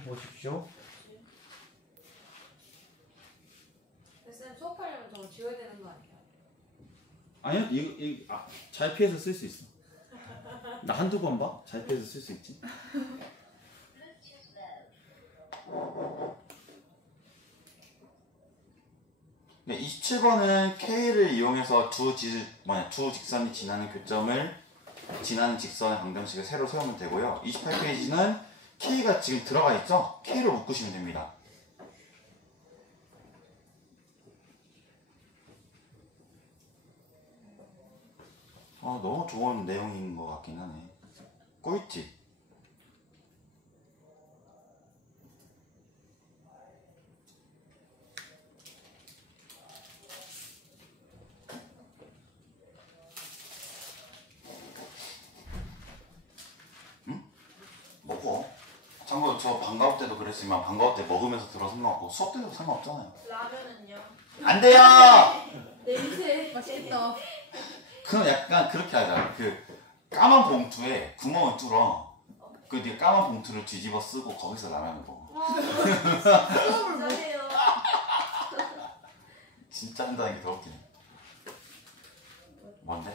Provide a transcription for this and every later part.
해보십시오. 쌤 수업하려면 저거 지워야 되는 거 아니에요? 아니요, 이거 잘 피해서 쓸 수 있어. 나 한두 번 봐? 잘 피해서 쓸 수 있지. 네, 27번은 K를 이용해서 두 직선이 지나는 교점을 지나는 직선의 방정식을 새로 세우면 되고요. 28페이지는 K가 지금 들어가 있죠? K를 묶으시면 됩니다. 너무 좋은 내용인 것 같긴 하네. 꿀팁. 먹어. 참고로 저 방과후 때도 그랬지만 방과후 때 먹으면서 들어 상관없고 수업 때도 상관없잖아요. 라면은요? 안 돼요! 냄새 맛있다. 그럼 약간 그렇게 하자. 그 까만 봉투에 구멍을 뚫어. 그 네가 까만 봉투를 뒤집어 쓰고 거기서 라면을 먹어. 진짜예요. 진짜 한다는 게 더 웃기네. 뭔데?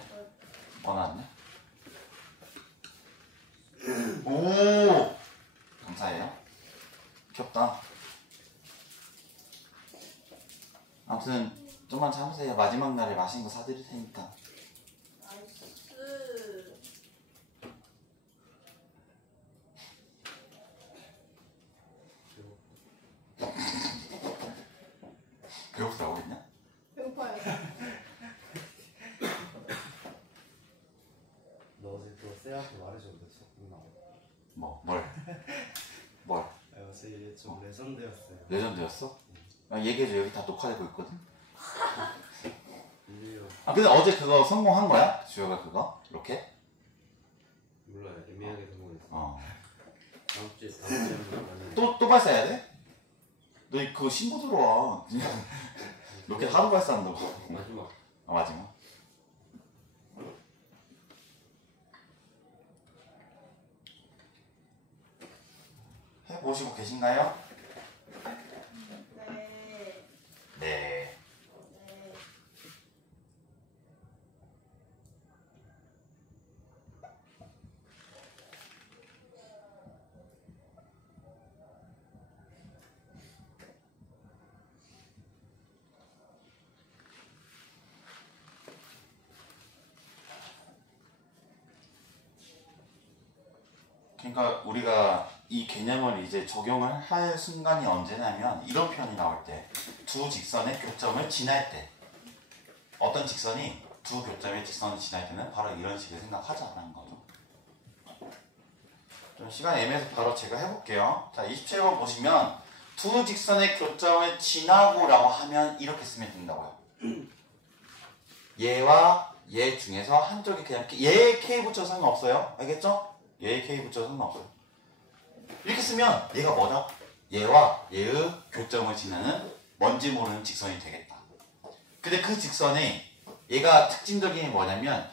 뭐 나왔네? 오! 감사해요. 귀엽다. 아무튼 좀만 참으세요. 마지막 날에 맛있는 거 사드릴 테니까. 나이스. 배고프다고 했냐? 배고파요. 너 어제 또 쌤한테 말해줬는데 소금 나와. 뭘? 어제 좀 레전드였어요. 레전드였어? 얘기해줘. 여기 다 녹화되고 있거든. 이래요. 근데 어제 그거 성공한 거야? 주혁아 그거? 이렇게? 몰라요. 애매하게 성공했어. 다음 주에 또 발사해야 돼? 너 그거 신고 들어와. 그냥 로켓 하루 발사한다고. 마지막. 마지막. 해보시고 계신가요? 네. 네. 네. 그러니까 우리가 이 개념을 이제 적용을 할 순간이 언제냐면 이런 표현이 나올 때 두 직선의 교점을 지날 때 어떤 직선이 두 교점의 직선을 지날 때는 바로 이런 식의 생각하자라는 거죠. 좀 시간이 애매해서 바로 제가 해볼게요. 자, 27번 보시면 두 직선의 교점을 지나고 라고 하면 이렇게 쓰면 된다고요. 얘와 얘 중에서 한쪽이 그냥 얘에 K 붙여도 상관없어요. 알겠죠? 얘에 K 붙여도 상관없어요. 이렇게 쓰면 얘가 뭐다? 얘와 얘의 교점을 지나는 뭔지 모르는 직선이 되겠다. 근데 그 직선이 얘가 특징적인 게 뭐냐면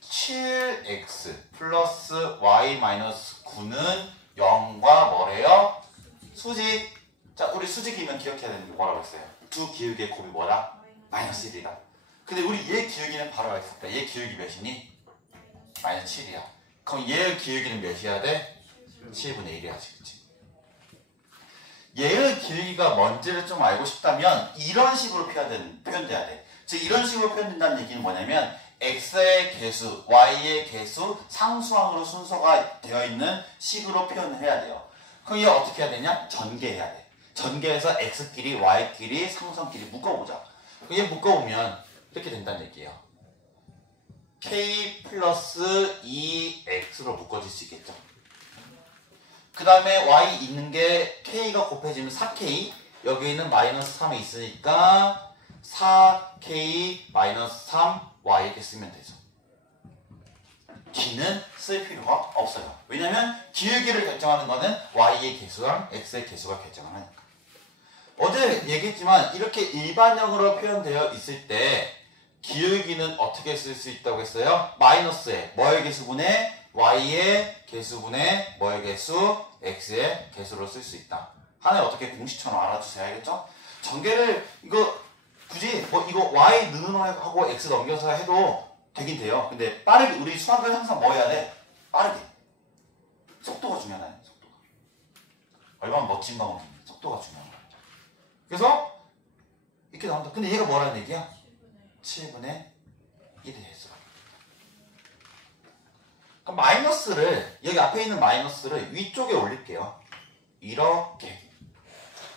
7x 플러스 y 마이너스 9는 0과 뭐래요? 수직. 자, 우리 수직이면 기억해야 되는 게 뭐라고 했어요? 두 기울기의 곱이 뭐다? 마이너스 1이다. 근데 우리 얘 기울기는 바로 알겠습니다. 얘 기울기 몇이니? 마이너스 7이야. 그럼 얘의 기울기는 몇이어야 돼? 7분의 1이야지. 그치? 얘의 기울기가 뭔지를 좀 알고 싶다면 이런 식으로 표현돼야 돼. 즉 이런 식으로 표현된다는 얘기는 뭐냐면 x의 개수, y의 개수, 상수항으로 순서가 되어 있는 식으로 표현을 해야 돼요. 그럼 얘 어떻게 해야 되냐? 전개해야 돼. 전개해서 x끼리, y끼리, 상수항끼리 묶어보자. 얘 묶어보면 이렇게 된다는 얘기예요. k 플러스 2x로 묶어질 수 있겠죠. 그 다음에 y 있는 게 k가 곱해지면 4k, 여기는 마이너스 3이 있으니까 4k 마이너스 3y 이렇게 쓰면 되죠. d는 쓸 필요가 없어요. 왜냐면 기울기를 결정하는 거는 y의 개수랑 x의 개수가 결정을 하니까. 어제 얘기했지만 이렇게 일반형으로 표현되어 있을 때 기울기는 어떻게 쓸 수 있다고 했어요? 마이너스에 뭐의 개수분의 y의 개수분의 뭐의 개수? x의 개수로 쓸 수 있다. 하나의 어떻게 공식처럼 알아두세요. 알겠죠? 전개를 이거 굳이 뭐 이거 y 느는 하고 x 넘겨서 해도 되긴 돼요. 근데 빠르게 우리 수학은 항상 뭐 해야 돼? 빠르게. 속도가 중요하네. 속도가. 얼마나 멋진 과목인데 속도가 중요한 거야. 그래서 이렇게 나온다. 근데 얘가 뭐라는 얘기야? 7분의 1이 해서. 그럼 마이너스를 여기 앞에 있는 마이너스를 위쪽에 올릴게요. 이렇게.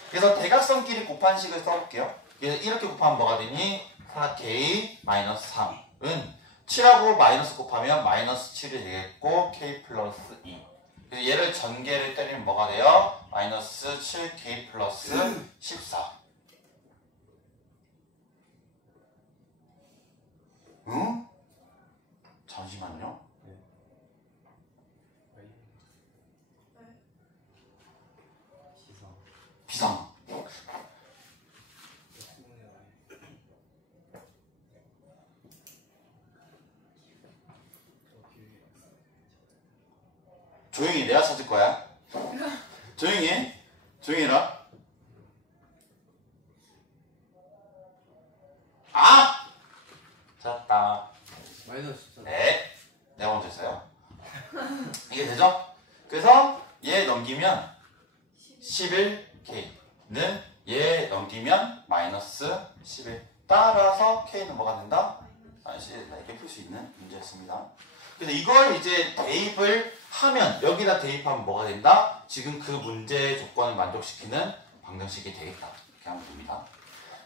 그래서 대각선끼리 곱한 식을 써볼게요. 그래서 이렇게 곱하면 뭐가 되니? 4k 마이너스 3은 7하고 마이너스 곱하면 마이너스 7이 되겠고 k 플러스 2. 그래서 얘를 전개를 때리면 뭐가 돼요? 마이너스 7k 플러스 14. 응? 잠시만요. 비상. 조용히 내가 찾을 거야. 조용히 해. 조용히 해라. 아! 찾았다. 마이너스 14. 네. 내가 먼저 했어요. 이게 되죠? 그래서 얘 넘기면 11k는 얘 넘기면 마이너스 11. 따라서 k는 뭐가 된다? 마이너스 1 이렇게 풀 수 있는 문제였습니다. 그래서 이걸 이제 대입을 하면 여기다 대입하면 뭐가 된다? 지금 그 문제의 조건을 만족시키는 방정식이 되겠다. 이렇게 하면 됩니다.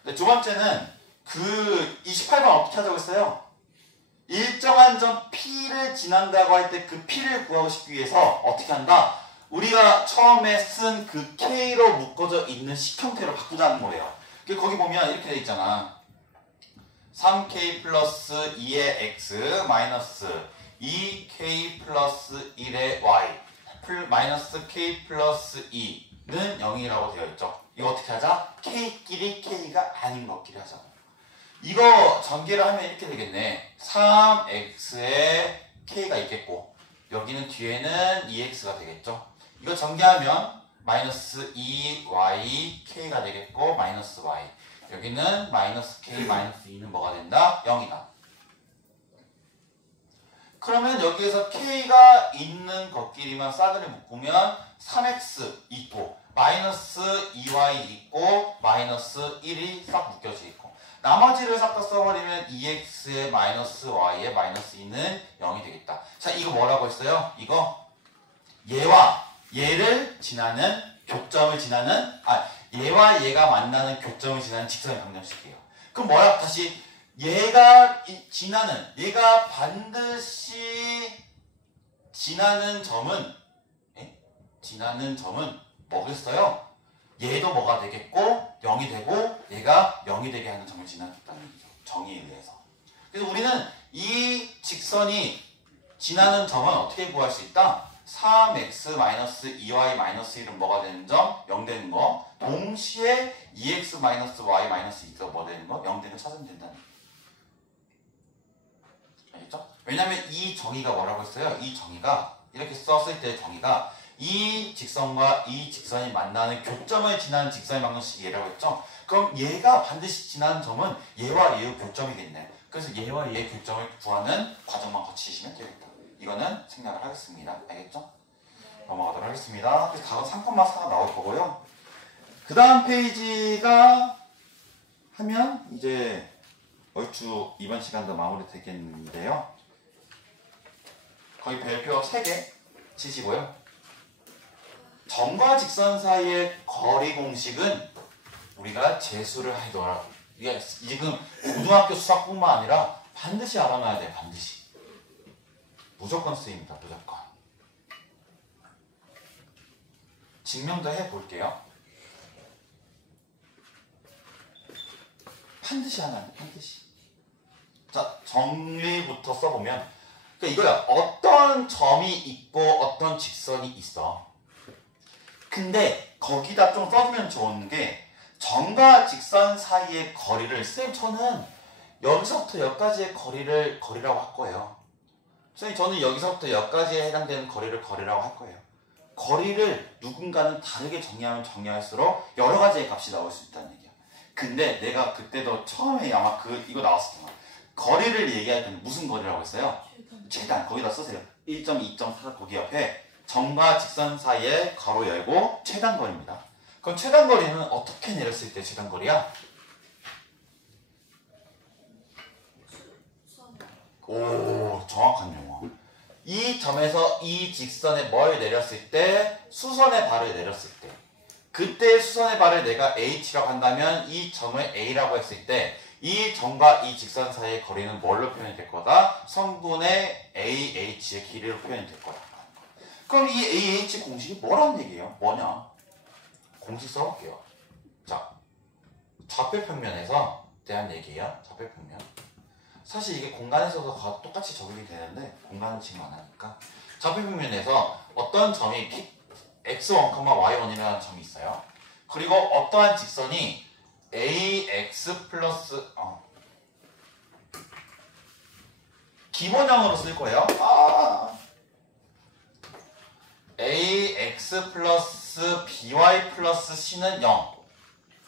근데 두 번째는 그 28번 어떻게 하자고 했어요? 일정한 점 P를 지난다고 할 때 그 P를 구하고 싶기 위해서 어떻게 한다? 우리가 처음에 쓴 그 K로 묶어져 있는 식 형태로 바꾸자는 거예요. 거기 보면 이렇게 돼 있잖아. 3K 플러스 2의 X 마이너스 2K 플러스 1의 Y 마이너스 K 플러스 2는 0이라고 되어 있죠. 이거 어떻게 하자? K끼리 K가 아닌 것끼리 하자. 이거 전개를 하면 이렇게 되겠네. 3x에 k가 있겠고 여기는 뒤에는 2x가 되겠죠. 이거 전개하면 마이너스 2y k가 되겠고 마이너스 y 여기는 마이너스 k 마이너스 2는 뭐가 된다? 0이다. 그러면 여기에서 k가 있는 것끼리만 싸그리 묶으면 3x 있고 마이너스 2y 있고 마이너스 1이 싹 묶여져 있고 나머지를 싹 다 써버리면 2x의 마이너스 y의 마이너스 2는 0이 되겠다. 자, 이거 뭐라고 했어요? 이거 얘와 얘를 지나는 교점을 지나는 얘와 얘가 만나는 교점을 지나는 직선의 방정식이에요. 그럼 뭐야? 다시 얘가 지나는 얘가 반드시 지나는 점은 뭐겠어요? 얘도 뭐가 되겠고 0이 되고 얘가 0이 되게 하는 점을 지나겠다는 얘기죠. 정의에 의해서. 그래서 우리는 이 직선이 지나는 점은 어떻게 구할 수 있다? 3x-2y-1은 뭐가 되는 점? 0 되는 거. 동시에 2x-y-2가 뭐 되는 거? 0 되는 거 찾으면 된다는 얘기죠. 알겠죠? 왜냐면 이 정의가 뭐라고 했어요? 이 정의가 이렇게 썼을 때 정의가 이 직선과 이 직선이 만나는 교점을 지나는 직선의 방정식이 얘라고 했죠? 그럼 얘가 반드시 지나는 점은 얘와 얘의 교점이겠네. 그래서 얘와 얘의 교점을 구하는 과정만 거치시면 되겠다. 이거는 생략을 하겠습니다. 알겠죠? 넘어가도록 하겠습니다. 그래서 다음 3,4가 나올 거고요. 그 다음 페이지가 하면 이제 얼추 이번 시간도 마무리 되겠는데요. 거의 별표 3개 치시고요. 점과 직선 사이의 거리 공식은 우리가 재수를 하더라. 이게 지금 고등학교 수학뿐만 아니라 반드시 알아놔야 돼. 반드시. 무조건 쓰입니다. 무조건. 증명도 해볼게요. 반드시 하나 돼. 반드시. 자, 정리부터 써보면 그러니까 이거야. 어떤 점이 있고 어떤 직선이 있어. 근데 거기다 좀 써주면 좋은 게 점과 직선 사이의 거리를 쌤 저는 여기서부터 여기까지의 거리라고 할 거예요. 선생님 저는 여기서부터 여기까지에 해당되는 거리를 거리라고 할 거예요. 거리를 누군가는 다르게 정의하면 정의할수록 여러 가지의 값이 나올 수 있다는 얘기야. 근데 내가 그때도 처음에 아마 이거 나왔을 때만 거리를 얘기할 때는 무슨 거리라고 했어요? 최단. 거기다 쓰세요. 1.2.4 거기 옆에 점과 직선 사이에 괄호 열고 최단 거리입니다. 그럼 최단 거리는 어떻게 내렸을 때 최단 거리야? 오, 정확한 용어. 이 점에서 이 직선에 뭘 내렸을 때? 수선의 발을 내렸을 때. 그때 수선의 발을 내가 H라고 한다면 이 점을 A라고 했을 때 이 점과 이 직선 사이의 거리는 뭘로 표현이 될 거다? 성분의 AH의 길이로 표현이 될 거다. 그럼 이 AH 공식이 뭐라는 얘기예요? 뭐냐? 공식 써볼게요. 자, 좌표평면에서 대한 얘기예요. 좌표평면. 사실 이게 공간에서도 똑같이 적용이 되는데 공간은 지금 안 하니까 좌표평면에서 어떤 점이 x1, y1이라는 점이 있어요. 그리고 어떠한 직선이 ax 플러스 기본형으로 쓸 거예요. ax 플러스 by 플러스 c는 0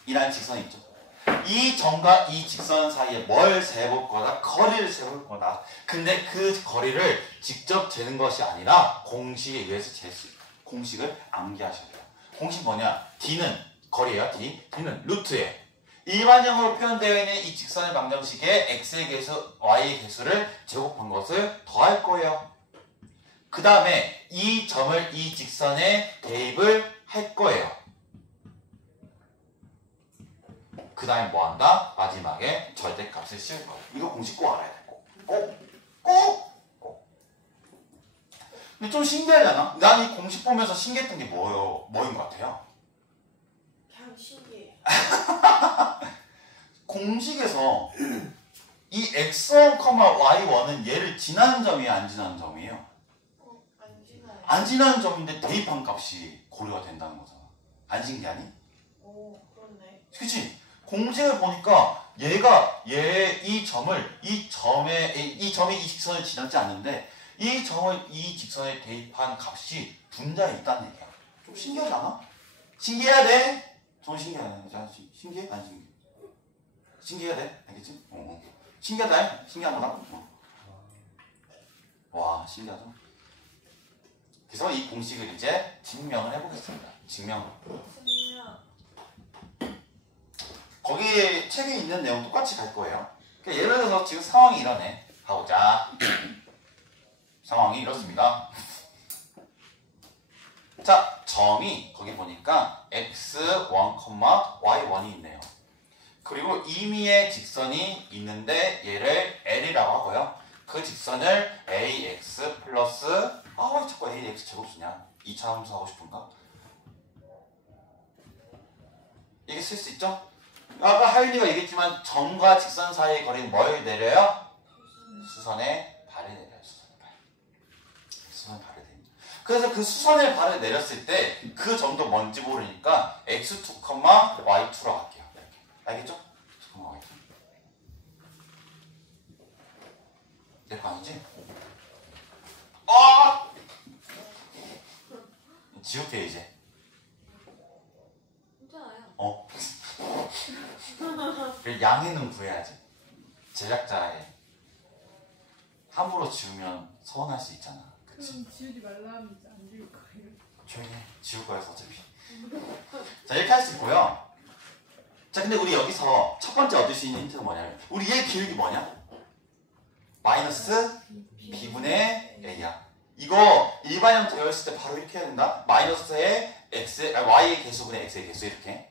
이라는 직선이 있죠. 이 점과 이 직선 사이에 뭘 세볼 거다? 거리를 세볼 거다. 근데 그 거리를 직접 재는 것이 아니라 공식에 의해서 잴 수 있다. 공식을 암기하셔야 돼요. 공식 뭐냐? d는 거리예요. d는 루트에 일반형으로 표현되어 있는 이 직선의 방정식에 x의 개수, y의 개수를 제곱한 것을 더할 거예요. 그 다음에 이 점을 이 직선에 대입을 할 거예요. 그 다음에 뭐 한다? 마지막에 절대값을 씌울 거예요. 이거 공식 꼭 알아야 돼. 꼭. 근데 좀 신기하잖아? 난 이 공식 보면서 신기했던 게 뭐인 것 같아요? 그냥 신기해. 공식에서 이 x1, y1은 얘를 지나는 점이에요? 안 지나는 점이에요? 안 지나요. 안 지나는 점인데 대입한 값이 고려가 된다는 거잖아. 안 신기하니? 오, 그렇네. 그치? 공식을 보니까 이 점이 이 직선을 지나지 않는데 이 점을 이 직선에 대입한 값이 분자에 있다는 얘기야. 좀 신기하지 않아? 신기해야 돼? 좀 신기하네. 신기해? 안 신기해? 신기해야 돼? 알겠지? 신기하다. 신기한 거다. 와, 신기하죠? 그래서 이 공식을 이제 증명을 해보겠습니다. 증명. 승리야. 거기 책에 있는 내용 똑같이 갈 거예요. 그러니까 예를 들어서 지금 상황이 이러네. 가보자. 상황이 이렇습니다. 자, 점이 거기 보니까 x1, y1이 있네요. 그리고 임의의 직선이 있는데 얘를 L이라고 하고요. 그 직선을 ax 플러스 왜 자꾸 ax 제곱 쓰냐? 2차 함수 하고 싶은가? 이게 쓸 수 있죠? 아까 하윤이가 얘기했지만 점과 직선 사이의 거리는 뭘 내려요? 수선의 발을 내려요. 수선의 발을 내립니다. 그래서 그 수선의 발을 내렸을 때 그 점도 뭔지 모르니까 x2, y2로 할게요. 이렇게. 알겠죠? x2, y2. 내 거 아니지? 지울게 이제. 괜찮아요. 양해는 구해야지. 제작자의 함부로 지우면 서운할 수 있잖아. 그치? 그럼 지우지 말라면 이제 안 지울 거예요. 조용히 해. 지울 거여서 어차피. 자, 이렇게 할 수 있고요. 자, 근데 우리 여기서 첫 번째 얻을 수 있는 힌트는 뭐냐면 우리 얘 기울기 뭐냐? 마이너스 b분의 a야. 이거 일반형 되어있을 때 바로 이렇게 해야 된다. 마이너스의 y의 개수분의 x의 개수 이렇게.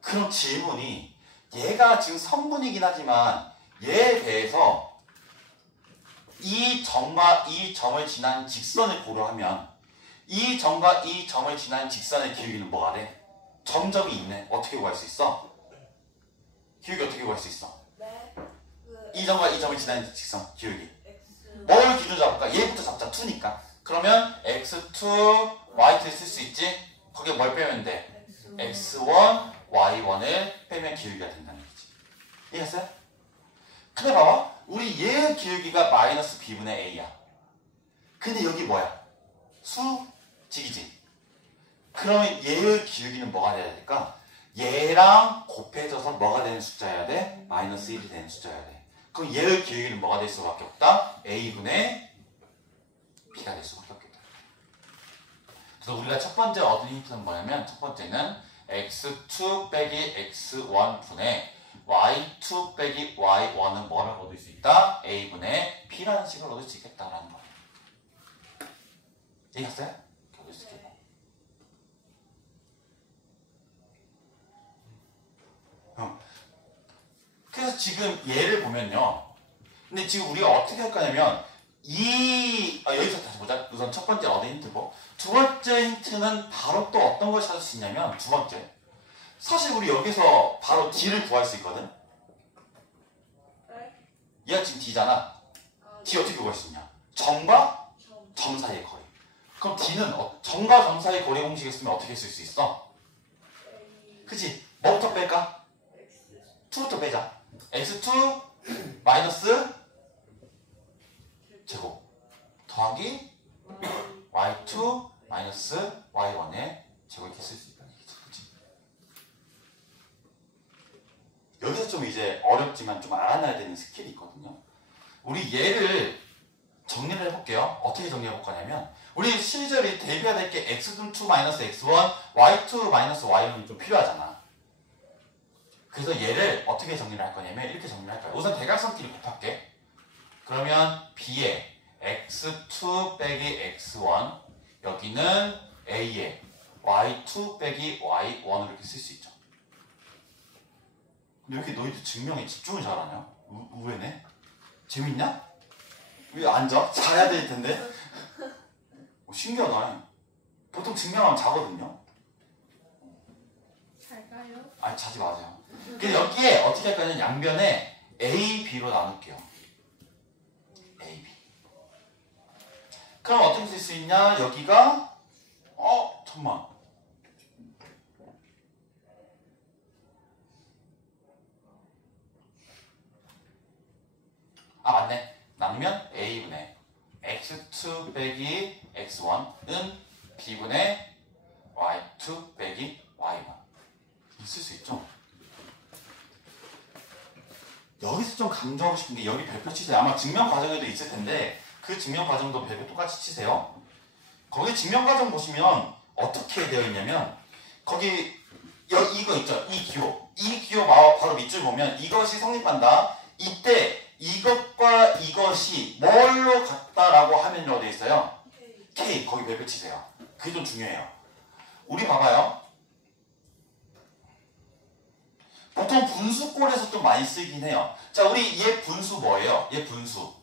그럼 질문이 얘가 지금 선분이긴 하지만 얘에 대해서 이 점과 이 점을 지난 직선을 고려하면 이 점과 이 점을 지난 직선의 기울기는 뭐가 돼? 점점이 있네. 어떻게 구할 수 있어? 기울기 어떻게 구할 수 있어? 네. 이 점과 이 점을 지난 직선 기울기. X. 뭘 기준 잡을까? 얘부터 잡자. 2니까. 그러면 x2, y2를 쓸 수 있지? 거기에 뭘 빼면 돼? x1, y1을 빼면 기울기가 된다는 거지. 이해했어요? 근데 봐봐. 우리 얘의 기울기가 마이너스 b분의 a야. 근데 여기 뭐야? 수직이지. 그러면 얘의 기울기는 뭐가 돼야 될까? 얘랑 곱해져서 뭐가 되는 숫자여야 돼? 마이너스 1이 되는 숫자여야 돼. 그럼 얘의 기울기는 뭐가 될 수밖에 없다? A분의 B가 될 수밖에 없겠다. 그래서 우리가 첫 번째 얻은 힌트는 뭐냐면 첫 번째는 x2 빼기 x1 분의 y2 빼기 y1은 뭐라고 얻을 수 있다? A분의 B라는 식을 얻을 수 있겠다라는 거예요. 이해했어요? 얻을 수 있겠다. 그래서 지금 얘를 보면요. 근데 지금 우리가 어떻게 할 거냐면 여기서 다시 보자. 우선 첫 번째 얻은 힌트고 두 번째 힌트는 바로 또 어떤 걸 찾을 수 있냐면 두 번째. 사실 우리 여기서 바로 D를 구할 수 있거든. 네? 얘가 지금 D잖아. 아, D 어떻게 구할 수 있냐? 점과 점 사이의 거리. 그럼 D는 점과 점 사이의 거리 공식을 쓰면 어떻게 쓸 수 있어? 그치? 뭐부터 뺄까? 2부터 빼자. x2 마이너스 제곱 더하기 y2 마이너스 y1의 제곱 이렇게 쓸 수 있다는 얘기죠. 그치? 여기서 좀 이제 어렵지만 좀 알아놔야 되는 스킬이 있거든요. 우리 얘를 정리를 해볼게요. 어떻게 정리해볼 거냐면 우리 실제로 대비해야 될 게 x2 마이너스 x1, y2 마이너스 y1이 좀 필요하잖아. 그래서 얘를 어떻게 정리를 할 거냐면 이렇게 정리를 할 거예요. 우선 대각선끼리 곱할게. 그러면 B에 x2 빼기 x1 여기는 A에 y2 빼기 y1을 이렇게 쓸 수 있죠. 근데 왜 이렇게 너희들 증명에 집중을 잘하냐? 의외네. 재밌냐? 왜 앉아? 자야 될 텐데. 신기하다. 보통 증명하면 자거든요. 잘까요? 아니 자지 마세요. 그래서 여기에 어떻게 할 거냐면 양변에 A, B로 나눌게요. A, B. 그럼 어떻게 쓸 수 있냐? 여기가 잠깐만. 아 맞네. 나누면 A분의 x2 빼기 x1은 B분의 y2 빼기 y1 있을 수 있죠. 여기서 좀 강조하고 싶은 게 여기 별표 치세요. 아마 증명 과정에도 있을 텐데 그 증명 과정도 별표 똑같이 치세요. 거기 증명 과정 보시면 어떻게 되어 있냐면 거기 이거 있죠. 이 기호 바로 밑줄 보면 이것이 성립한다. 이때 이것과 이것이 뭘로 같다라고 하면이라고 되어 있어요. K 거기 별표 치세요. 그게 좀 중요해요. 우리 봐봐요. 보통 분수꼴에서 좀 많이 쓰긴 해요. 자, 우리 얘 분수 뭐예요? 얘 분수.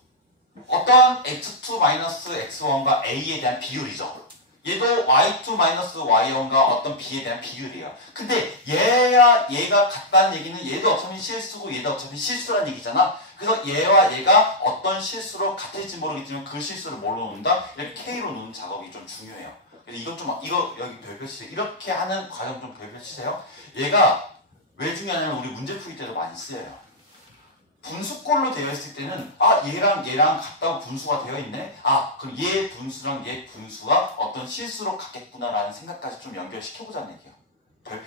어떤 x2-x1과 a에 대한 비율이죠. 얘도 y2-y1과 어떤 b에 대한 비율이에요. 근데 얘가 같다는 얘기는 얘도 어차피 실수고 얘도 어차피 실수라는 얘기잖아. 그래서 얘와 얘가 어떤 실수로 같을지 모르겠지만 그 실수를 뭘로 놓는다? 이렇게 K로 놓는 작업이 좀 중요해요. 그래서 이거 여기 별표 치세요. 이렇게 하는 과정 좀 별표 치세요. 얘가 왜 중요하냐면 우리 문제 풀이 때도 많이 쓰여요. 분수꼴로 되어 있을 때는 얘랑 같다고 분수가 되어 있네. 그럼 얘 분수랑 얘 분수가 어떤 실수로 같겠구나라는 생각까지 좀 연결시켜보자는 얘기예요. 별표.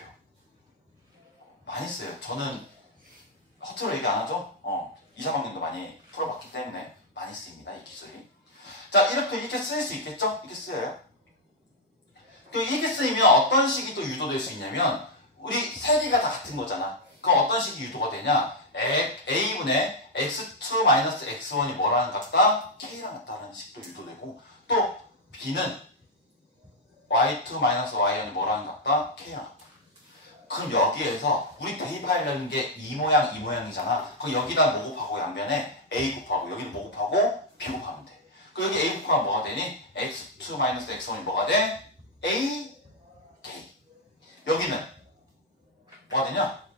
많이 써요. 저는 허투루 얘기 안 하죠? 2, 3학년도 많이 풀어봤기 때문에 많이 쓰입니다. 이 기술이. 자, 이렇게 쓰일 수 있겠죠? 이렇게 쓰여요. 이렇게 쓰이면 어떤 식이 또 유도될 수 있냐면 우리 세 개가 다 같은 거잖아. 그럼 어떤 식이 유도가 되냐? A분의 x2-x1이 뭐라는 같다? K랑 같다는 식도 유도되고 또 B는 y2-y1이 뭐라는 같다? K랑 같다. 그럼 여기에서 우리 대입하려는 게 이 모양, 이 모양이잖아. 그럼 여기다 뭐 곱하고 양변에 A 곱하고 여기는 뭐 곱하고 B 곱하면 돼. 그럼 여기 A 곱하면 뭐가 되니? x2-x1이 뭐가 돼? A, K. 여기는 뭐가 되냐?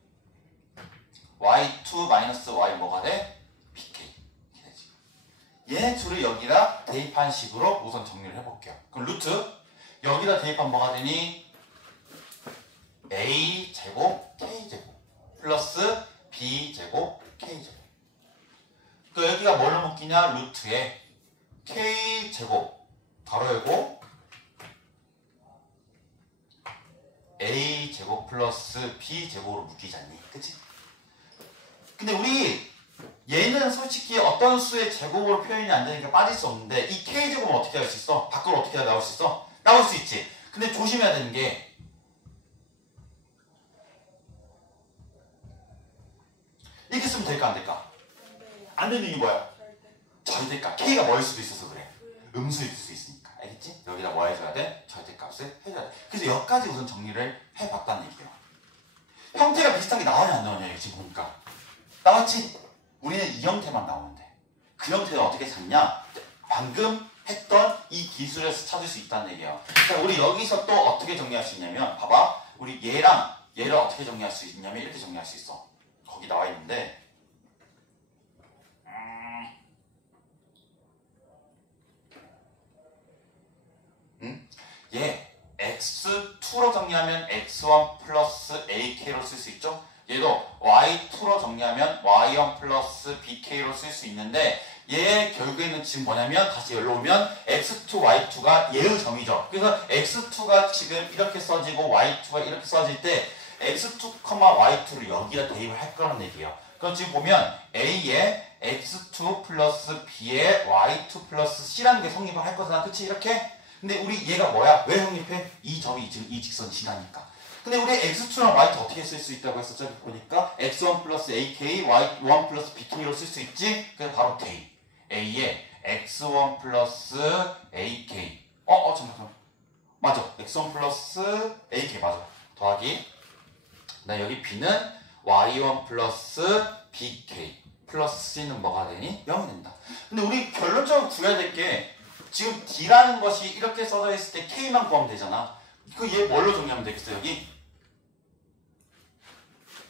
y2-y 뭐가 돼? bk. 이렇게 되지. 얘 둘을 여기다 대입한 식으로 우선 정리를 해볼게요. 그럼 루트 여기다 대입하면 뭐가 되니? a제곱 k제곱 플러스 b제곱 k제곱. 또 여기가 뭘로 묶이냐? 루트에 k제곱 가로 열고 a제곱 플러스 b제곱으로 묶이잖니. 그치? 근데 우리 얘는 솔직히 어떤 수의 제곱으로 표현이 안 되니까 빠질 수 없는데 이 k제곱은 어떻게 할 수 있어? 밖으로 어떻게 나올 수 있어? 나올 수 있지. 근데 조심해야 되는 게 이렇게 쓰면 될까 안 될까? 안 되는 이유가 뭐야? 절대값. k가 뭐일 수도 있어서 그래. 음수일 수 있으니까. 알겠지? 여기다 뭐 해줘야 돼? 절대값을 해줘야 돼. 그래서 여기까지 우선 정리를 해봤다는 얘기야. 형태가 비슷하게 나오냐 안 나오냐 지금 보니까. 나왔지? 우리는 이 형태만 나오면 돼. 그 형태를 어떻게 찾냐? 방금 했던 이 기술에서 찾을 수 있다는 얘기예요. 자, 우리 여기서 또 어떻게 정리할 수 있냐면 봐봐. 우리 얘랑 얘를 어떻게 정리할 수 있냐면 이렇게 정리할 수 있어. 거기 나와 있는데 얘 x2로 정리하면 x1 플러스 ak로 쓸 수 있죠? 얘도 y2로 정리하면 y1 플러스 bk로 쓸 수 있는데 얘 결국에는 지금 뭐냐면 다시 여기로 오면 x2, y2가 얘의 점이죠. 그래서 x2가 지금 이렇게 써지고 y2가 이렇게 써질 때 x2, y2를 여기다 대입을 할 거라는 얘기예요. 그럼 지금 보면 a에 x2 플러스 b에 y2 플러스 c라는 게 성립을 할 거잖아. 그치? 이렇게? 근데 우리 얘가 뭐야? 왜 성립해? 이 점이 지금 이 직선이 지나니까. 근데 우리 x2랑 y2 어떻게 쓸 수 있다고 했었죠? 보니까 x1 플러스 ak, y1 플러스 bk로 쓸 수 있지? 그래서 바로 대입. a에 x1 플러스 ak. 잠깐만. 맞아. x1 플러스 ak 맞아. 더하기. 나 여기 b는 y1 플러스 bk 플러스 c는 뭐가 되니? 0이 된다. 근데 우리 결론적으로 구해야 될 게 지금 d라는 것이 이렇게 써져 있을 때 k만 구하면 되잖아. 그 얘 뭘로 정리하면 되겠어 여기?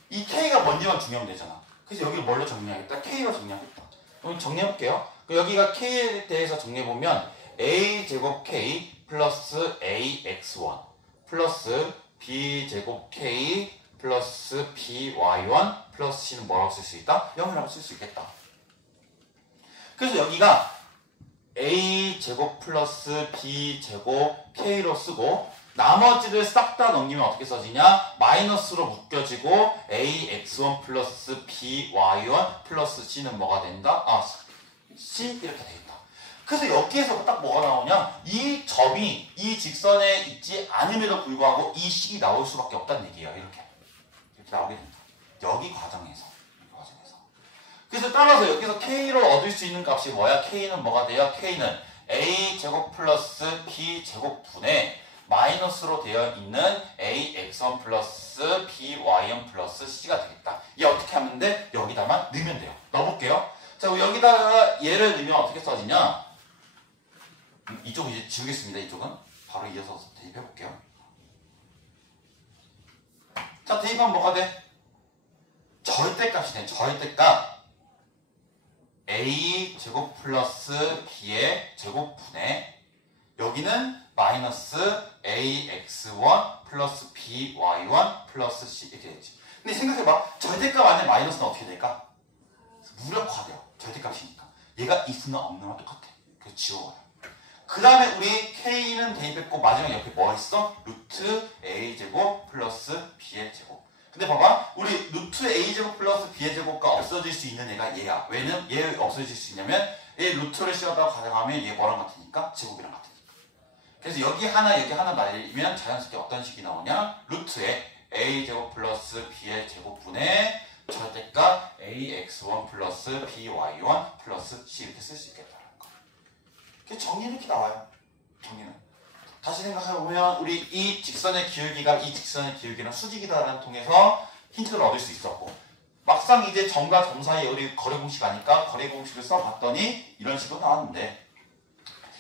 이 k가 뭔지만 중요하면 되잖아. 그래서 여기를 뭘로 정리하겠다? k로 정리하겠다. 그럼 정리해볼게요. 여기가 k에 대해서 정리해보면 a제곱 k 플러스 ax1 플러스 b제곱 k 플러스 by1 플러스 c는 뭐라고 쓸 수 있다? 0이라고 쓸 수 있겠다. 그래서 여기가 a제곱 플러스 b제곱 k로 쓰고 나머지를 싹 다 넘기면 어떻게 써지냐? 마이너스로 묶여지고 ax1 플러스 by1 플러스 c는 뭐가 된다? c 이렇게 되겠다. 그래서 여기에서 딱 뭐가 나오냐? 이 점이 이 직선에 있지 않음에도 불구하고 이 식이 나올 수밖에 없다는 얘기예요. 이렇게 나오게 된다. 여기 과정에서. 그래서 따라서 여기서 k로 얻을 수 있는 값이 뭐야? k는 뭐가 돼요? k는 a제곱 플러스 b제곱분의 마이너스로 되어 있는 ax1 플러스 by1 플러스 c가 되겠다. 이게 어떻게 하면 돼? 여기다만 넣으면 돼요. 넣어볼게요. 자, 여기다가 얘를 넣으면 어떻게 써지냐? 이쪽은 이제 지우겠습니다. 이쪽은 바로 이어서 대입해볼게요. 자, 대입하면 뭐가 돼? 절대값이 돼. 절대값 a 제곱 플러스 b의 제곱분의 여기는 마이너스 ax1 플러스 by1 플러스 c 이렇게 되지. 근데 생각해봐. 절대값 안에 마이너스는 어떻게 될까? 무력화돼요. 절대값이니까. 얘가 있으나 없느나 똑같아. 그래서 지워버려. 그 다음에 우리 k는 대입했고 마지막에 옆에 뭐 있어? 루트 a제곱 플러스 b의 제곱. 근데 봐봐. 우리 루트 a제곱 플러스 b의 제곱가 없어질 수 있는 애가 얘야. 왜는 얘 없어질 수 있냐면 얘 루트를 씌웠다고 가정하면 얘 뭐랑 같으니까? 제곱이랑 같으니까. 그래서 여기 하나 날리면 자연스럽게 어떤 식이 나오냐? 루트에 a제곱 플러스 b의 제곱분의 절대값 ax1 플러스 by1 플러스 c 이렇게 쓸 수 있겠다는 거. 정리는 이렇게 나와요. 정리는. 다시 생각해보면 우리 이 직선의 기울기가 이 직선의 기울기는 수직이다라는 통해서 힌트를 얻을 수 있었고 막상 이제 점과 점 사이에 우리 거리 공식 아니까 거리 공식을 써봤더니 이런 식으로 나왔는데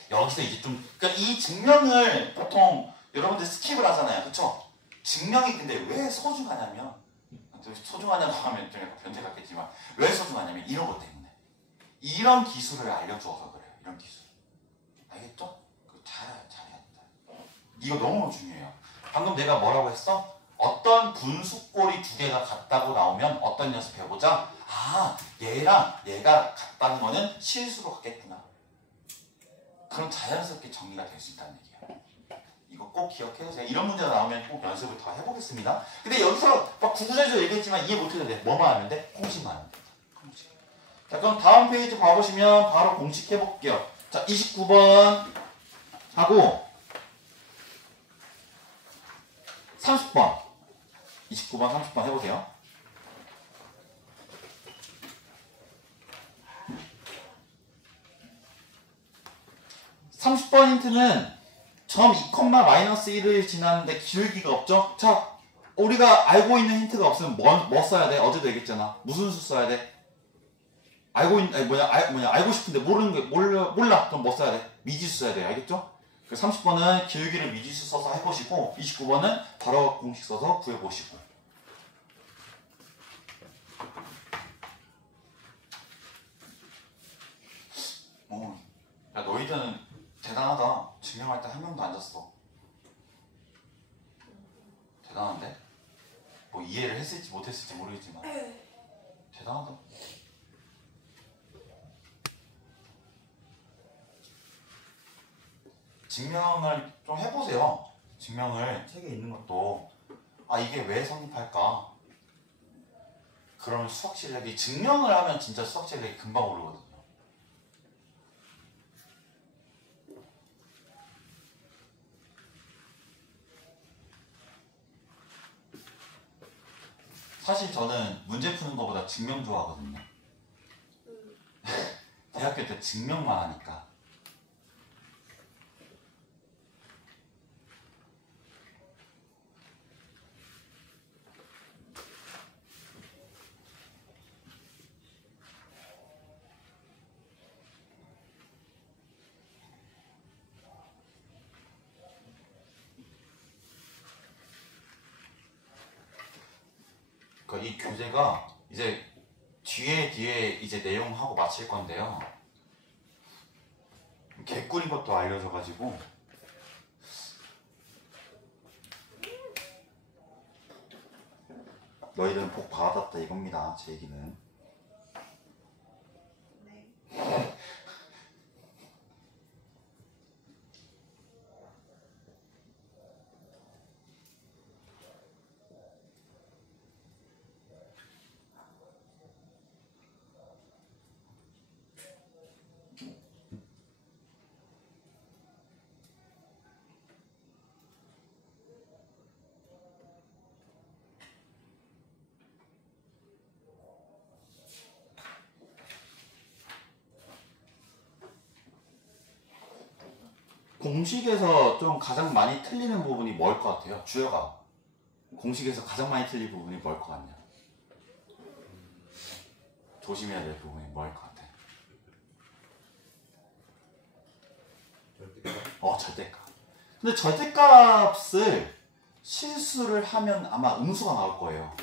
여기서 이제 좀 그러니까 이 증명을 보통 여러분들 스킵을 하잖아요. 그쵸? 증명이 근데 왜 소중하냐면 소중하냐고 하면 좀 변태 같겠지만 왜 소중하냐면 이런 것 때문에 이런 기술을 알려주어서 그래요. 이런 기술 알겠죠? 잘해야 된다. 이거 너무 중요해요. 방금 내가 뭐라고 했어? 어떤 분수꼴이 두 개가 같다고 나오면 어떤 녀석 해보자. 얘랑 얘가 같다는 거는 실수로 같겠구나. 그럼 자연스럽게 정리가 될 수 있다는 얘기예요. 이거 꼭 기억해서 제가 이런 문제가 나오면 꼭 연습을 더 해보겠습니다. 근데 여기서 막 구구절절 얘기했지만 이해 못해도 돼. 뭐만 하면 돼? 공식만 하면 돼. 공식. 자, 그럼 다음 페이지 봐보시면 바로 공식 해볼게요. 자, 29번 하고 30번. 29번, 30번 해보세요. (30번) 힌트는 점 2,-1을 지났는데 기울기가 없죠? 자, 우리가 알고 있는 힌트가 없으면 뭐 써야 돼? 어제도 얘기했잖아. 무슨 수 써야 돼? 알고 싶은데 모르는 게 몰라. 그럼 뭐 써야 돼? 미지수 써야 돼. 알겠죠? 30번은 기울기를 미지수 써서 해보시고 29번은 바로 공식 써서 구해보시고. 야, 너희들은 대단하다. 증명할 때 한 명도 안 잤어. 대단한데? 뭐 이해를 했을지 못했을지 모르겠지만 대단하다. 증명을 좀 해보세요. 증명을 책에 있는 것도 이게 왜 성립할까? 그러면 수학 실력이 증명을 하면 진짜 수학 실력이 금방 오르거든요. 사실 저는 문제 푸는 것보다 증명 좋아하거든요. 대학교 때 증명만 하니까. 이 교재가 이제 뒤에 이제 내용하고 마칠 건데요. 개꿀인 것도 알려져가지고 너희들은 복 받았다 이겁니다. 제 얘기는. 공식에서 좀 가장 많이 틀리는 부분이 뭘 것 같아요? 주혁아, 공식에서 가장 많이 틀린 부분이 뭘 것 같냐? 조심해야 될 부분이 뭘 것 같아? 절대값? 절대값. 근데 절대값을 실수를 하면 아마 음수가 나올 거예요.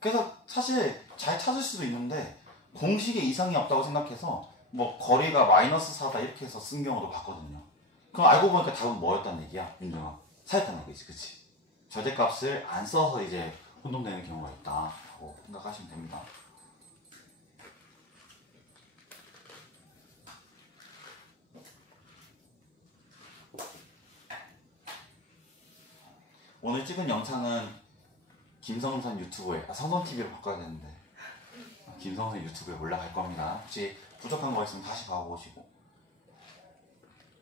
그래서 사실 잘 찾을 수도 있는데 공식에 이상이 없다고 생각해서 뭐 거리가 -4다 이렇게 해서 쓴 경우도 봤거든요. 그럼 알고 보니까 답은 뭐였다는 얘기야, 민정아? 사였다는 얘기지, 그치? 절대값을 안 써서 이제 혼동되는 경우가 있다고 생각하시면 됩니다. 오늘 찍은 영상은 김성선 유튜브에 성선TV로 바꿔야 되는데 김성선 유튜브에 올라갈 겁니다. 혹시 부족한 거 있으면 다시 봐보시고.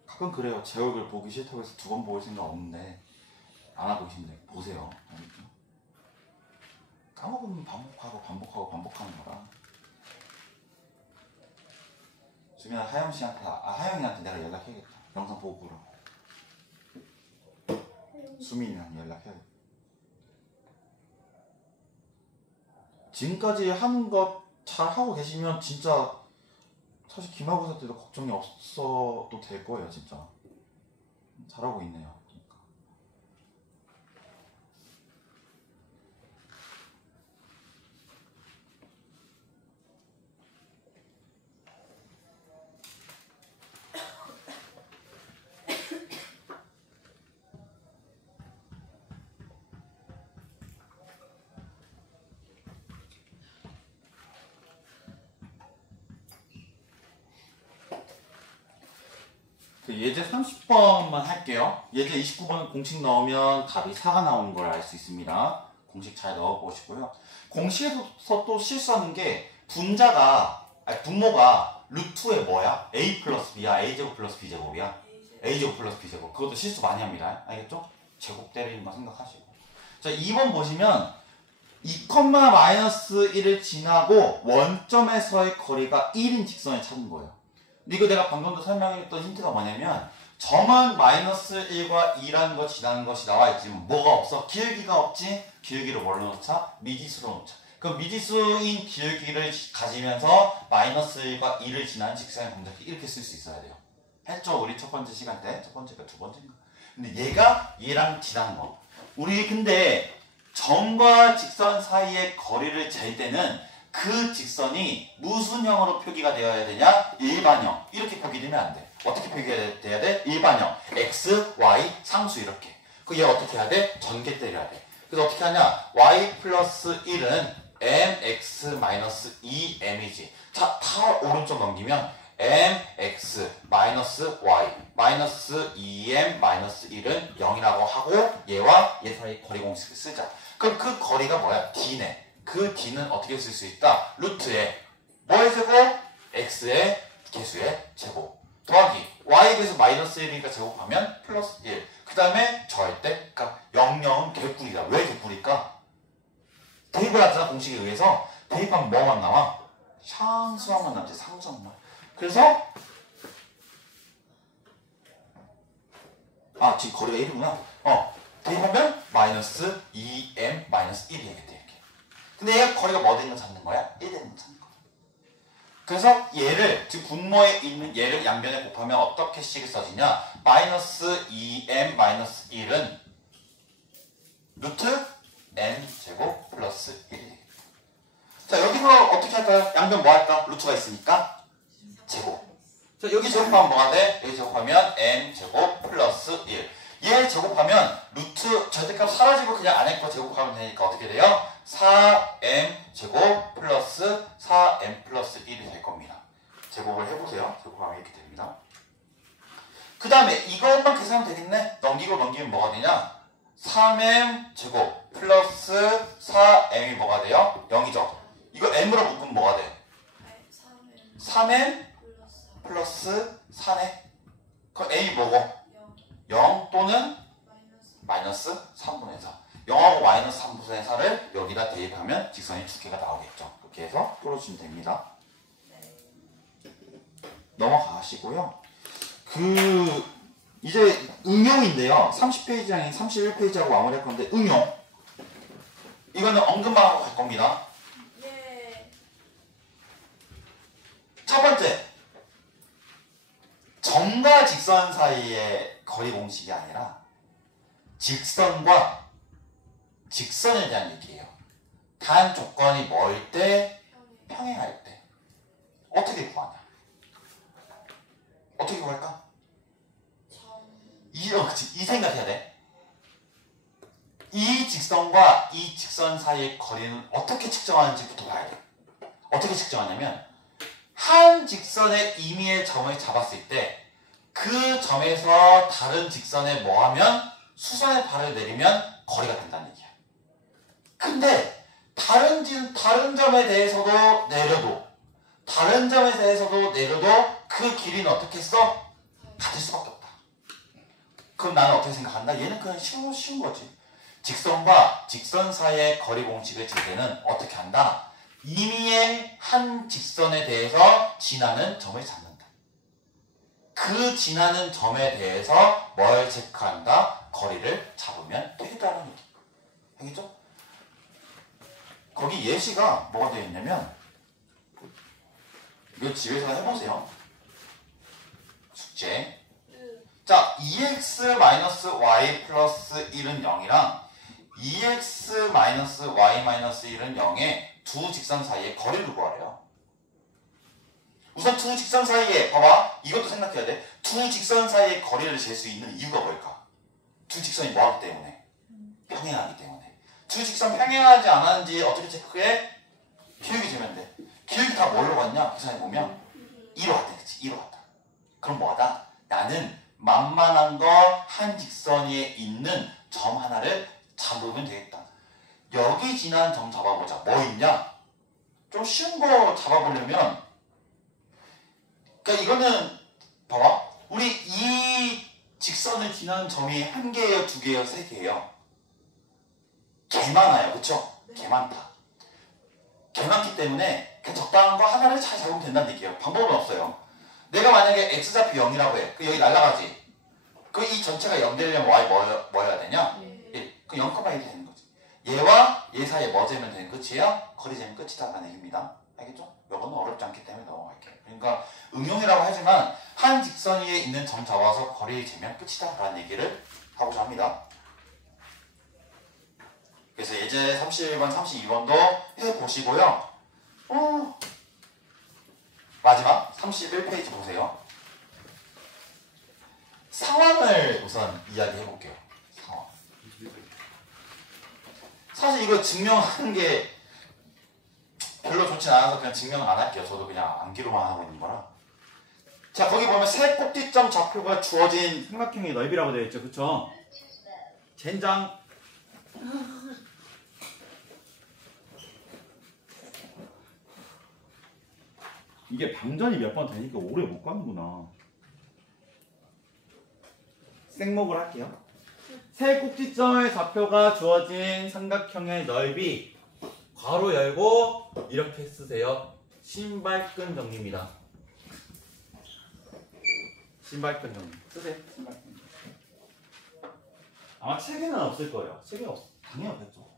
가끔 그래요. 제 얼굴 보기 싫다고 해서 2번 볼 생각 없는데 안 하고 계신데 보세요. 까먹으면 반복하는 거라. 주면 하영이한테 내가 연락해야겠다. 영상 보고 보라고. 수민이랑 연락해야겠다. 지금까지 하는 것 잘 하고 계시면 진짜 사실 기말고사 때도 걱정이 없어도 될 거예요. 진짜 잘하고 있네요. 그러니까. 예제 30번만 할게요. 예제 29번은 공식 넣으면 답이 4가 나오는 걸 알 수 있습니다. 공식 잘 넣어보시고요. 공식에서 또 실수하는 게 분모가 루트의 뭐야? a 플러스 b야? a제곱 플러스 b제곱이야? a제곱 플러스 b제곱. 그것도 실수 많이 합니다. 알겠죠? 제곱 때리는 거 생각하시고. 자, 2번 보시면 2,-1을 지나고 원점에서의 거리가 1인 직선을 찾는 거예요. 이거 내가 방금도 설명했던 힌트가 뭐냐면 점은 -1과 2라는 거 지나는 것이 나와 있지만 뭐가 없어? 기울기가 없지? 기울기를 뭘로 놓자? 미지수로 놓자. 그럼 미지수인 기울기를 가지면서 -1과 2를 지나는 직선의 공작기 이렇게 쓸 수 있어야 돼요. 했죠? 우리 첫 번째 시간 때? 첫 번째가 두 번째인가? 근데 얘가 얘랑 지나는 거. 우리 근데 점과 직선 사이의 거리를 잴 때는 그 직선이 무슨 형으로 표기가 되어야 되냐? 일반형. 이렇게 표기되면 안 돼. 어떻게 표기가 돼야 돼? 일반형. x, y, 상수 이렇게. 그 얘 어떻게 해야 돼? 전개 때려야 돼. 그래서 어떻게 하냐? y 플러스 1은 mx-2m이지. 자, 다 오른쪽 넘기면 mx 마이너스 y 마이너스 2m 마이너스 1은 0이라고 하고 얘와 얘 사이 거리 공식을 쓰자. 그럼 그 거리가 뭐야? d네. 그 d는 어떻게 쓸 수 있다? 루트에 뭐의 제곱? x의 개수의 제곱 더하기 y 개수 마이너스 1이니까 제곱하면 플러스 1. 그 다음에 절대 그러니까 0, 0은 개뿔이다. 왜 개뿔일까? 대입을 하자. 공식에 의해서 대입하면 뭐만 나와? 상수항만 남지. 상수항만. 그래서 지금 거리가 1이구나. 대입하면 마이너스 2m 마이너스 1이 되겠대. 이렇게. 근데 얘가 거리가 뭐 되는 거 찾는 거야? 1 되는 거 찾는 거야. 그래서 얘를 지금 분모에 있는 얘를 양변에 곱하면 어떻게 식이 써지냐? 마이너스 2m 마이너스 1은 루트 n 제곱 플러스 1이 되겠다. 자, 여기서 어떻게 할까요? 양변 뭐 할까? 루트가 있으니까 제곱. 자, 여기 제곱하면 뭐가 돼? 여기 제곱하면 n 제곱 플러스 1. 얘 제곱하면 루트 절대값 사라지고 그냥 안에 거 제곱하면 되니까 어떻게 돼요? 4m 제곱 플러스 4m 플러스 1이 될 겁니다. 제곱을 해보세요. 제곱하면 이렇게 됩니다. 그 다음에 이것만 계산하면 되겠네? 넘기고 넘기면 뭐가 되냐? 3m 제곱 플러스 4m이 뭐가 돼요? 0이죠. 이거 m으로 묶으면 뭐가 돼? 3m 플러스 4네. 그럼 m이 뭐고? 0 또는 마이너스 3분의 4. 0하고 마이너스 3분의 4를 여기다 대입하면 직선이 두 개가 나오겠죠. 그렇게 해서 풀어주시면 됩니다. 넘어가시고요. 이제 응용인데요. 30페이지 아닌 31페이지하고 마무리할 건데 응용. 이거는 언급만 하고 갈 겁니다. 첫 번째. 점과 직선 사이의 거리 공식이 아니라 직선과 직선에 대한 얘기예요. 단 조건이 뭐일 때? 평행할 때. 어떻게 구하냐? 어떻게 구할까? 이 생각해야 돼. 이 직선과 이 직선 사이의 거리는 어떻게 측정하는지부터 봐야 돼. 어떻게 측정하냐면 한 직선의 임의의 점을 잡았을 때 그 점에서 다른 직선에 뭐 하면 수선의 발을 내리면 거리가 된다는 얘기야. 근데 다른 점에 대해서도 내려도 그 길이는 어떻게 써? 같을 수밖에 없다. 그럼 나는 어떻게 생각한다? 얘는 그냥 쉬운 거지. 직선과 직선 사이의 거리 공식을 질 때는 어떻게 한다? 임의의 한 직선에 대해서 지나는 점을 잡는다. 그 지나는 점에 대해서 뭘 체크한다? 거리를 잡으면 되겠다는 얘기. 알겠죠? 거기 예시가 뭐가 되어 있냐면 이거 집에서 해보세요. 숙제. 자, 2x-y 플러스 1은 0이랑 2x-y-1은 0의 두 직선 사이의 거리를 구하래요. 우선 두 직선 사이에 봐봐. 이것도 생각해야 돼. 두 직선 사이의 거리를 잴 수 있는 이유가 뭘까? 두 직선이 뭐하기 때문에? 평행하기 때문에. 두 직선 평행하지 않았는지 어떻게 체크해? 기울기 재면 돼. 기울기 다 뭘로 갔냐? 계산해보면 2로 갔다. 그치? 2로 갔다. 그럼 뭐하다? 나는 만만한 거 한 직선 위에 있는 점 하나를 잡으면 되겠다. 여기 지난 점 잡아보자. 뭐 있냐? 좀 쉬운 거 잡아보려면, 그러니까 이거는 봐봐. 우리 이 직선을 지나는 점이 한 개예요, 두 개예요, 세 개예요. 개 많아요, 그쵸? 개 많다. 개 많기 때문에 그냥 적당한 거 하나를 잘 잡으면 된다는 얘기예요. 방법은 없어요. 내가 만약에 x좌표 0이라고 해. 그 여기 날라가지. 그 이 전체가 0 되려면 y 뭐여야 되냐? 1. 그 0,1이 되는 거지. 얘와 얘 사이에 뭐 재면 되는 끝이에요? 거리 재면 끝이다라는 얘기입니다. 알겠죠? 이거는 어렵지 않기 때문에 넘어갈게요. 그러니까 응용이라고 하지만 한 직선 위에 있는 점 잡아서 거리를 재면 끝이다라는 얘기를 하고자 합니다. 그래서 예제 31번, 32번도 해보시고요. 마지막 31페이지 보세요. 상황을 우선 이야기해볼게요. 상황. 사실 이거 증명하는 게 별로 좋진 않아서 그냥 증명을 안 할게요. 저도 그냥 암기로만 하고 있는 거라. 자, 거기 보면 세 꼭지점 좌표가 주어진 삼각형의 넓이라고 되어 있죠. 그쵸? 젠장. 이게 방전이 몇 번 되니까 오래 못 가는구나. 생목을 할게요. 세 꼭지점의 좌표가 주어진 삼각형의 넓이 괄호 열고 이렇게 쓰세요. 신발끈 정리입니다. 신발끈 정리 쓰세요. 신발끈 정리. 아마 책에는 없을 거예요. 책에 당연히 없겠죠.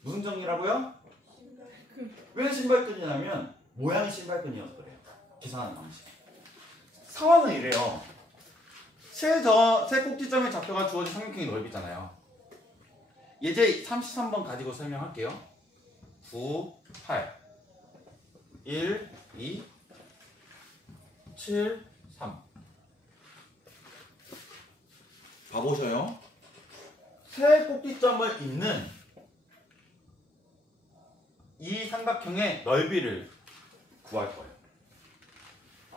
무슨 정리라고요? 왜 신발끈이냐면 모양이 신발끈이어서 그래요. 계산하는 방식. 상황은 이래요. 세 꼭지점의 좌표가 주어진 삼각형의 넓이잖아요. 예제 33번 가지고 설명할게요. 9, 8, 1, 2, 7, 3. 봐보셔요. 세 꼭지점을 잇는 이 삼각형의 넓이를 구할 거예요.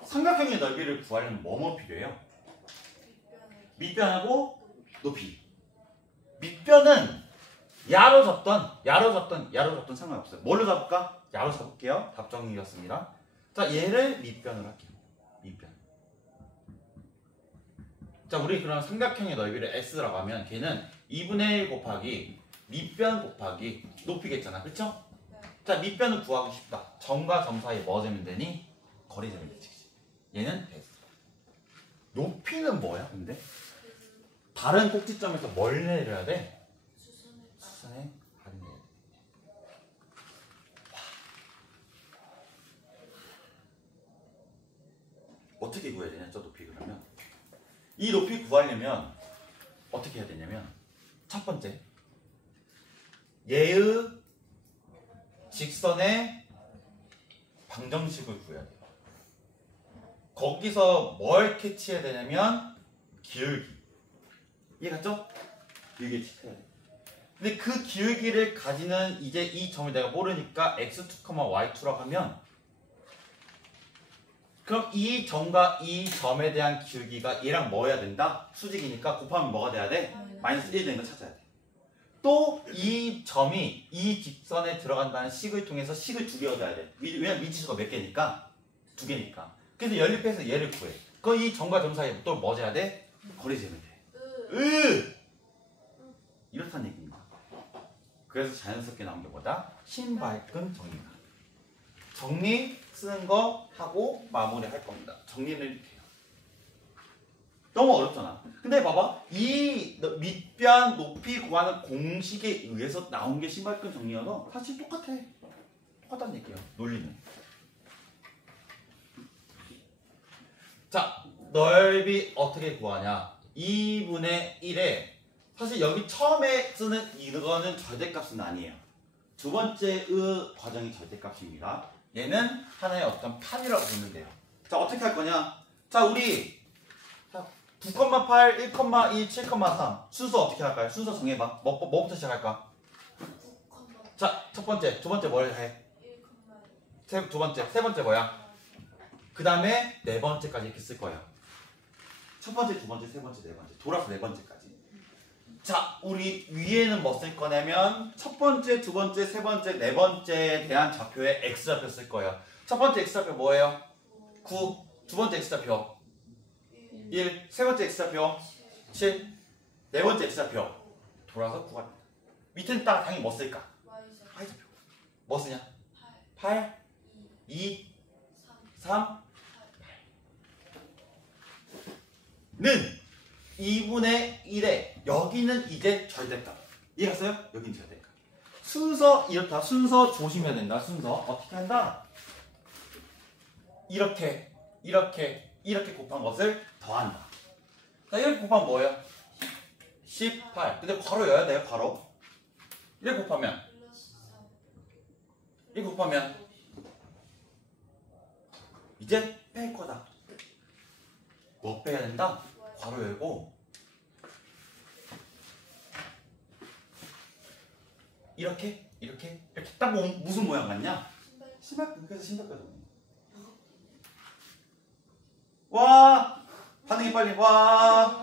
삼각형의 넓이를 구하려면 뭐뭐 필요해요? 밑변하고 높이. 밑변은 야로 접던 상관없어요. 뭘로 잡을까? 야로 잡을게요. 답 정리였습니다. 자, 얘를 밑변으로 할게요. 밑변. 자, 우리 그럼 삼각형의 넓이를 S라고 하면 걔는 2분의 1 곱하기 밑변 곱하기 높이겠잖아. 그쵸? 자, 밑변을 구하고 싶다. 점과 점 사이에 뭐 재면 되니? 거리 재면 되지. 얘는 S. 높이는 뭐야, 근데? 다른 꼭지점에서 뭘 내려야 돼? 수선에 할인해야 돼. 어떻게 구해야 되냐, 저 높이 그러면? 이 높이 구하려면 어떻게 해야 되냐면 첫 번째, 얘의 직선의 방정식을 구해야 돼요. 거기서 뭘 캐치해야 되냐면 기울기. 이해갔죠? 기울기를 체크해야 돼. 근데 그 기울기를 가지는 이제 이 점을 내가 모르니까 x2, y2라고 하면 그럼 이 점과 이 점에 대한 기울기가 얘랑 뭐 해야 된다? 수직이니까 곱하면 뭐가 돼야 돼? 마이너스 1 되는 거 찾아야 돼. 또 이 점이 이 직선에 들어간다는 식을 통해서 식을 두 개 얻어야 돼. 왜냐면 미지수가 몇 개니까? 두 개니까. 그래서 연립해서 얘를 구해. 그럼 이 점과 점 사이에 또 뭐 재야 돼? 거리 재면 돼. 이렇다는 얘기입니다. 그래서 자연스럽게 나온 게 뭐다? 신발끈 정리다. 정리 쓰는 거 하고 마무리할 겁니다. 정리를 이렇게 해요. 너무 어렵잖아. 근데 봐봐, 이 밑변 높이 구하는 공식에 의해서 나온 게 신발끈 정리여서 사실 똑같다는 얘기예요. 논리는. 자, 넓이 어떻게 구하냐? 2분의 1에 사실 여기 처음에 쓰는 이거는 절대값은 아니에요. 두 번째의 과정이 절대값입니다. 얘는 하나의 어떤 판이라고 보면 돼요. 자, 어떻게 할 거냐? 자, 우리 9,8, 1,2, 7,3 순서 어떻게 할까요? 순서 정해봐. 뭐부터 시작할까? 자, 첫 번째, 두 번째 뭘 해? 두 번째, 세 번째 뭐야? 그 다음에 네 번째까지 이렇게 쓸 거예요. 첫 번째, 두 번째, 세 번째, 네 번째. 돌아서 네 번째까지. 자, 우리 위에는 뭐 쓸 거냐면 첫 번째, 두 번째, 세 번째, 네 번째에 대한 좌표에 x좌표 쓸 거예요. 첫 번째 x좌표 뭐예요? 9. 두 번째 x좌표 1. 세 번째 x좌표 7. 네 번째 x좌표 돌아서 9가 됩니다. 밑에는 딱 당연히 뭐 쓸까? y좌표. 뭐 쓰냐? 8, 2, 3, 는 2분의 1에 여기는 이제 절대값. 이해갔어요? 여기는 절대값. 순서 이렇다. 순서 조심해야 된다. 순서 어떻게 한다? 이렇게 곱한 것을 더한다. 자, 이렇게 곱하면 뭐예요? 18. 근데 괄호 여야 돼요. 괄호. 이렇게 곱하면 이제 뺄 거다. 뭐 빼야 된다? 괄호 열고 이렇게 딱 무슨 모양 같냐? 신발끈. 그래서 신발끈. 와! 반응이 빨리 와!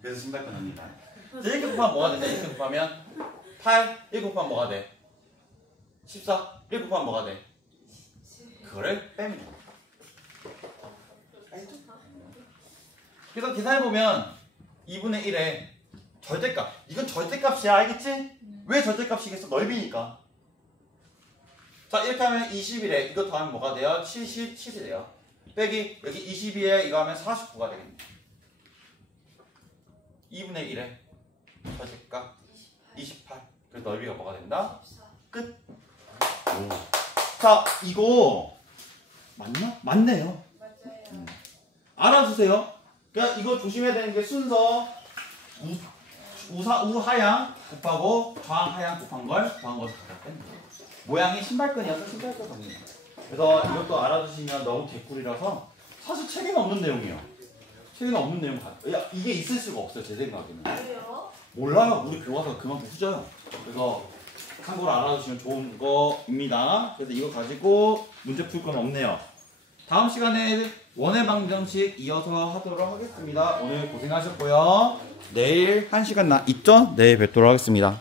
그래서 신발끈 합니다. 이렇게 곱하면 뭐가 되냐? 이렇게 곱하면 8, 1 곱하면 뭐가 돼? 14, 1 곱하면 뭐가 돼? 그거를 빼면 돼. 그래서 계산해보면 2분의 1에 절대값. 이건 절대값이야. 알겠지? 왜 절대값이겠어? 넓이니까. 자, 이렇게 하면 21에 이거 더하면 뭐가 돼요? 77이 돼요. 빼기 여기 22에 이거 하면 49가 되겠네. 2분의 1에 절대값 28. 그래서 넓이가 뭐가 된다? 끝. 오. 자, 이거 맞나? 맞네요. 알아두세요. 그러니까 이거 조심해야 되는 게 순서 우하향 곱하고 좌하향 곱한 것을 갖다 뺀 거예요. 모양이 신발끈이어서 신발끈 겁니다. 그래서 이것도 알아두시면 너무 개꿀이라서 사실 책에는 없는 내용이에요. 책에는 없는 내용 야, 이게 있을 수가 없어요. 제 생각에는. 왜요? 몰라요. 우리 교과서 그만큼 후져요. 그래서 참고로 알아두시면 좋은 거입니다. 그래서 이거 가지고 문제 풀 건 없네요. 다음 시간에 원의 방정식 이어서 하도록 하겠습니다. 오늘 고생하셨고요. 내일 1시간 있죠? 내일 뵙도록 하겠습니다.